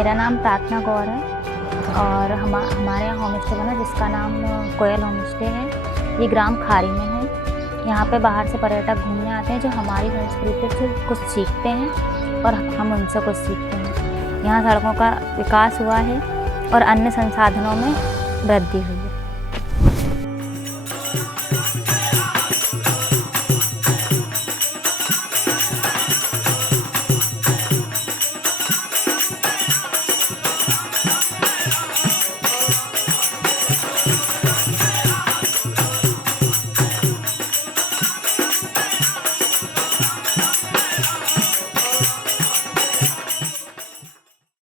मेरा नाम प्रार्थना गौर है और हमारे यहाँ होम स्टे बना जिसका नाम कोयल होमस्टे है। ये ग्राम खारी में है। यहाँ पे बाहर से पर्यटक घूमने आते हैं जो हमारी संस्कृति से कुछ सीखते हैं और हम उनसे कुछ सीखते हैं। यहाँ सड़कों का विकास हुआ है और अन्य संसाधनों में वृद्धि हुई।